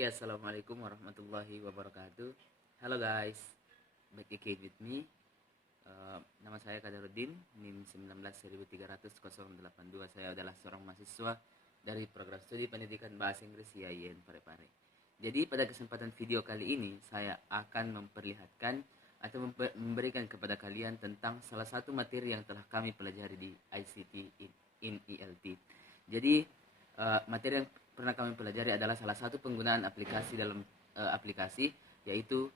Oke, assalamualaikum warahmatullahi wabarakatuh. Halo guys, back again with me. Nama saya Kadarudin, NIM 19.300.082. Saya adalah seorang mahasiswa dari program studi pendidikan bahasa Inggris IAIN Parepare. Jadi pada kesempatan video kali ini saya akan memperlihatkan atau memberikan kepada kalian tentang salah satu materi yang telah kami pelajari di ICT in ELT. Jadi materi yang pernah kami pelajari adalah salah satu penggunaan aplikasi dalam aplikasi, yaitu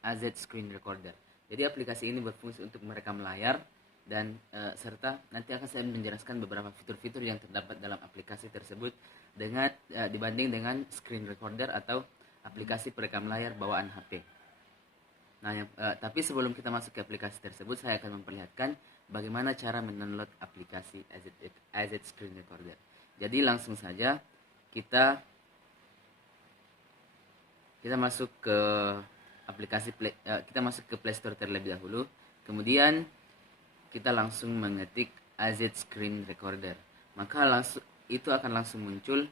AZ Screen Recorder. Jadi aplikasi ini berfungsi untuk merekam layar dan serta nanti akan saya menjelaskan beberapa fitur-fitur yang terdapat dalam aplikasi tersebut dengan dibanding dengan screen recorder atau aplikasi perekam layar bawaan HP. Nah, tapi sebelum kita masuk ke aplikasi tersebut, saya akan memperlihatkan bagaimana cara mendownload aplikasi AZ Screen Recorder. Jadi langsung saja kita masuk ke aplikasi kita masuk ke Play Store terlebih dahulu. Kemudian kita langsung mengetik AZ Screen Recorder. Maka itu akan langsung muncul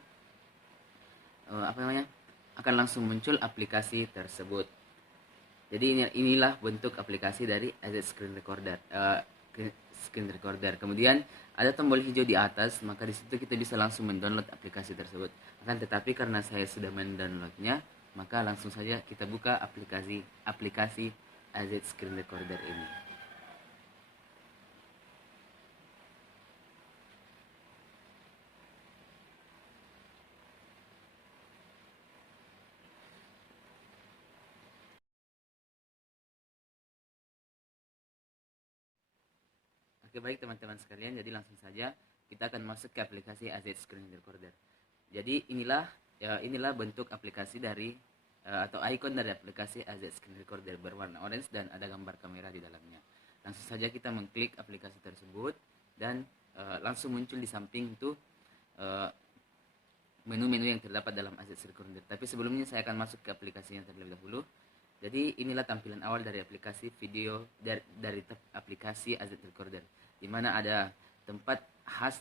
akan langsung muncul aplikasi tersebut. Jadi inilah bentuk aplikasi dari AZ Screen Recorder. Kemudian ada tombol hijau di atas, maka di situ kita bisa langsung mendownload aplikasi tersebut. Akan tetapi karena saya sudah mendownloadnya, maka langsung saja kita buka aplikasi AZ Screen Recorder ini. Oke, baik teman-teman sekalian, jadi langsung saja kita akan masuk ke aplikasi AZ Screen Recorder. Jadi inilah bentuk aplikasi dari atau ikon dari aplikasi AZ Screen Recorder, berwarna orange dan ada gambar kamera di dalamnya. Langsung saja kita mengklik aplikasi tersebut dan langsung muncul di samping itu menu-menu yang terdapat dalam AZ Screen Recorder. Tapi sebelumnya saya akan masuk ke aplikasinya terlebih dahulu. Jadi inilah tampilan awal dari aplikasi video dari aplikasi AZ Recorder, di mana ada tempat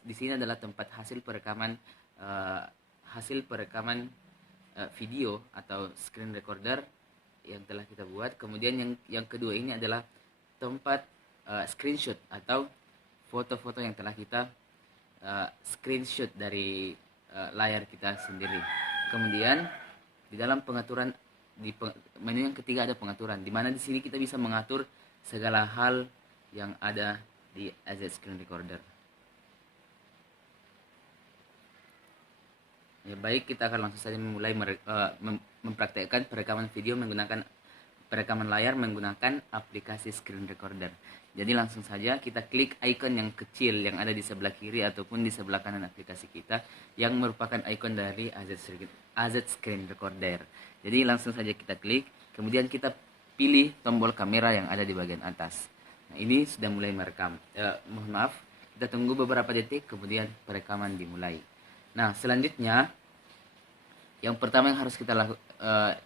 di sini adalah tempat hasil perekaman video atau screen recorder yang telah kita buat. Kemudian yang kedua ini adalah tempat screenshot atau foto-foto yang telah kita screenshot dari layar kita sendiri. Kemudian di dalam pengaturan di menu yang ketiga ada pengaturan, di mana di sini kita bisa mengatur segala hal yang ada di AZ Screen Recorder. Ya, baik, kita akan langsung saja memulai mempraktekkan perekaman video perekaman layar menggunakan aplikasi Screen Recorder. Jadi langsung saja kita klik icon yang kecil yang ada di sebelah kiri ataupun di sebelah kanan aplikasi kita, yang merupakan icon dari AZ Screen Recorder. Jadi langsung saja kita klik, kemudian kita pilih tombol kamera yang ada di bagian atas. Nah, ini sudah mulai merekam. Mohon maaf, kita tunggu beberapa detik, kemudian perekaman dimulai. Nah, selanjutnya yang pertama yang harus kita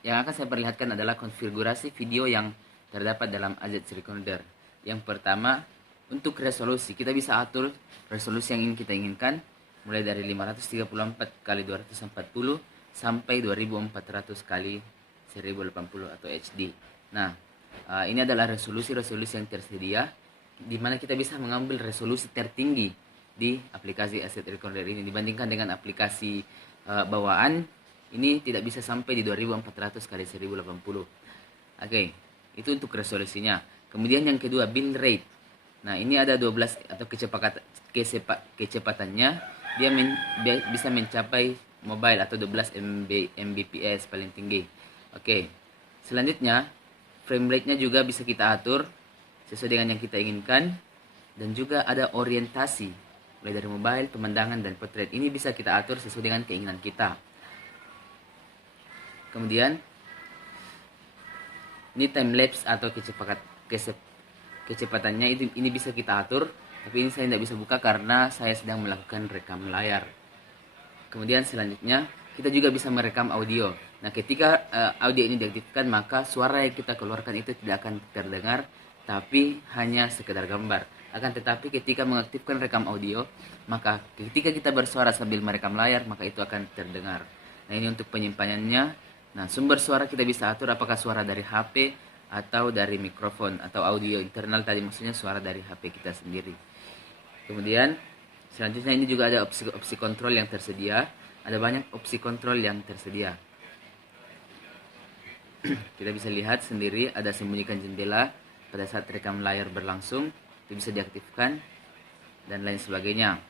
yang akan saya perlihatkan adalah konfigurasi video yang terdapat dalam AZ Recorder. Yang pertama, untuk resolusi, kita bisa atur resolusi yang ingin kita inginkan, mulai dari 534 x 240 sampai 2400 x 1080 atau HD. Nah, ini adalah resolusi yang tersedia, di mana kita bisa mengambil resolusi tertinggi di aplikasi AZ Recorder ini dibandingkan dengan aplikasi bawaan. Ini tidak bisa sampai di 2400 x 1080. Oke, itu untuk resolusinya. Kemudian yang kedua, bitrate. Nah, ini ada 12 atau kecepatannya. Dia bisa mencapai mobile atau 12 Mbps paling tinggi. Oke. Selanjutnya, frame rate-nya juga bisa kita atur sesuai dengan yang kita inginkan, dan juga ada orientasi mulai dari mobile, pemandangan dan portrait. Ini bisa kita atur sesuai dengan keinginan kita. Kemudian ini time lapse atau kecepatannya ini bisa kita atur, tapi ini saya tidak bisa buka karena saya sedang melakukan rekam layar. Kemudian selanjutnya kita juga bisa merekam audio. Nah, ketika audio ini diaktifkan, maka suara yang kita keluarkan itu tidak akan terdengar, tapi hanya sekedar gambar. Akan tetapi ketika mengaktifkan rekam audio, maka ketika kita bersuara sambil merekam layar, maka itu akan terdengar. Nah, ini untuk penyimpanannya. Nah, sumber suara kita bisa atur apakah suara dari HP atau dari mikrofon atau audio internal tadi, maksudnya suara dari HP kita sendiri. Kemudian selanjutnya ini juga ada opsi kontrol yang tersedia. Ada banyak opsi kontrol yang tersedia. Kita bisa lihat sendiri ada sembunyikan jendela pada saat rekam layar berlangsung, itu bisa diaktifkan dan lain sebagainya.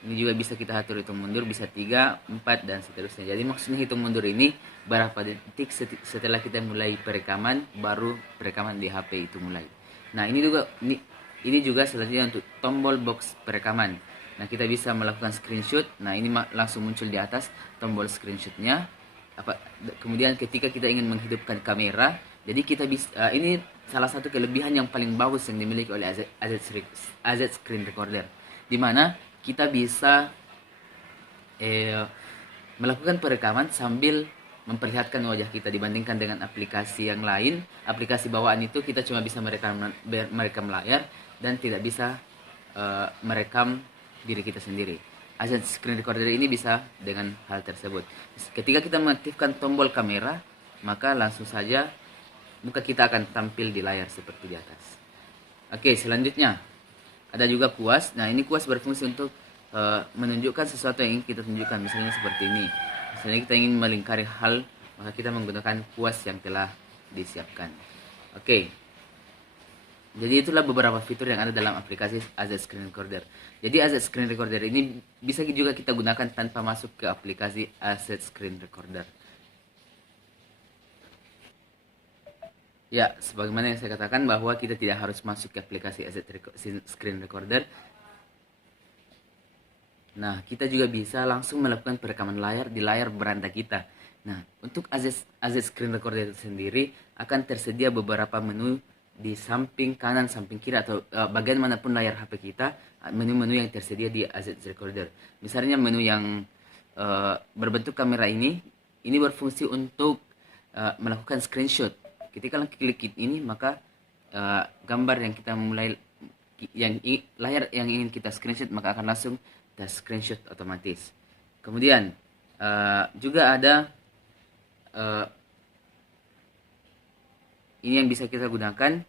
Ini juga bisa kita atur hitung mundur, bisa 3, 4 dan seterusnya. Jadi maksudnya hitung mundur ini berapa detik setelah kita mulai perekaman, baru perekaman di HP itu mulai. Nah, ini juga selanjutnya untuk tombol box perekaman. Nah, kita bisa melakukan screenshot. Nah, ini langsung muncul di atas tombol screenshotnya. Kemudian ketika kita ingin menghidupkan kamera, jadi kita bisa, ini salah satu kelebihan yang paling bagus yang dimiliki oleh AZ Screen Recorder, di mana kita bisa melakukan perekaman sambil memperlihatkan wajah kita, dibandingkan dengan aplikasi yang lain. Aplikasi bawaan itu kita cuma bisa merekam layar dan tidak bisa merekam diri kita sendiri. AZ Screen Recorder ini bisa dengan hal tersebut. Ketika kita mengaktifkan tombol kamera, maka langsung saja muka kita akan tampil di layar seperti di atas. Oke, selanjutnya ada juga kuas. Nah, ini kuas berfungsi untuk menunjukkan sesuatu yang ingin kita tunjukkan. Misalnya seperti ini. Misalnya kita ingin melingkari hal, maka kita menggunakan kuas yang telah disiapkan. Oke. Jadi itulah beberapa fitur yang ada dalam aplikasi AZ Screen Recorder. Jadi AZ Screen Recorder ini bisa juga kita gunakan tanpa masuk ke aplikasi AZ Screen Recorder. Ya, sebagaimana yang saya katakan bahwa kita tidak harus masuk ke aplikasi AZ Screen Recorder. Nah, kita juga bisa langsung melakukan perekaman layar di layar beranda kita. Nah, untuk AZ Screen Recorder itu sendiri akan tersedia beberapa menu di samping kanan, samping kiri, atau bagian manapun layar HP kita, menu-menu yang tersedia di AZ Recorder. Misalnya menu yang berbentuk kamera ini berfungsi untuk melakukan screenshot. Ketika klik ini, maka gambar yang kita layar yang ingin kita screenshot, maka akan langsung kita screenshot otomatis. Kemudian juga ada ini yang bisa kita gunakan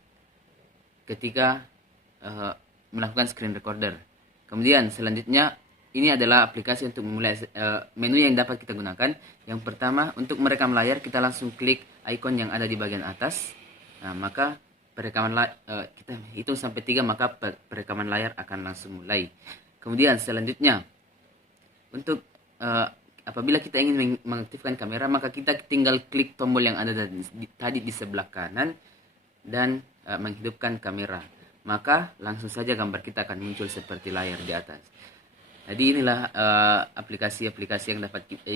ketika melakukan screen recorder. Kemudian selanjutnya ini adalah aplikasi untuk memulai menu yang dapat kita gunakan. Yang pertama, untuk merekam layar kita langsung klik icon yang ada di bagian atas. Nah, maka perekaman kita hitung sampai 3, maka perekaman layar akan langsung mulai. Kemudian selanjutnya, untuk apabila kita ingin mengaktifkan kamera, maka kita tinggal klik tombol yang ada tadi di sebelah kanan dan menghidupkan kamera. Maka langsung saja gambar kita akan muncul seperti layar di atas. Jadi inilah aplikasi-aplikasi yang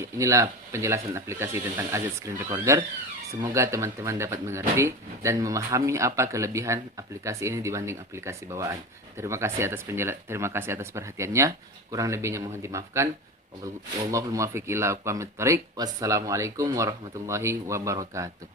inilah penjelasan aplikasi tentang AZ Screen Recorder. Semoga teman-teman dapat mengerti dan memahami apa kelebihan aplikasi ini dibanding aplikasi bawaan. Terima kasih atas perhatiannya. Kurang lebihnya mohon dimaafkan. Wallahul muwaffiq ila aqwamit thoriq. Wassalamualaikum warahmatullahi wabarakatuh.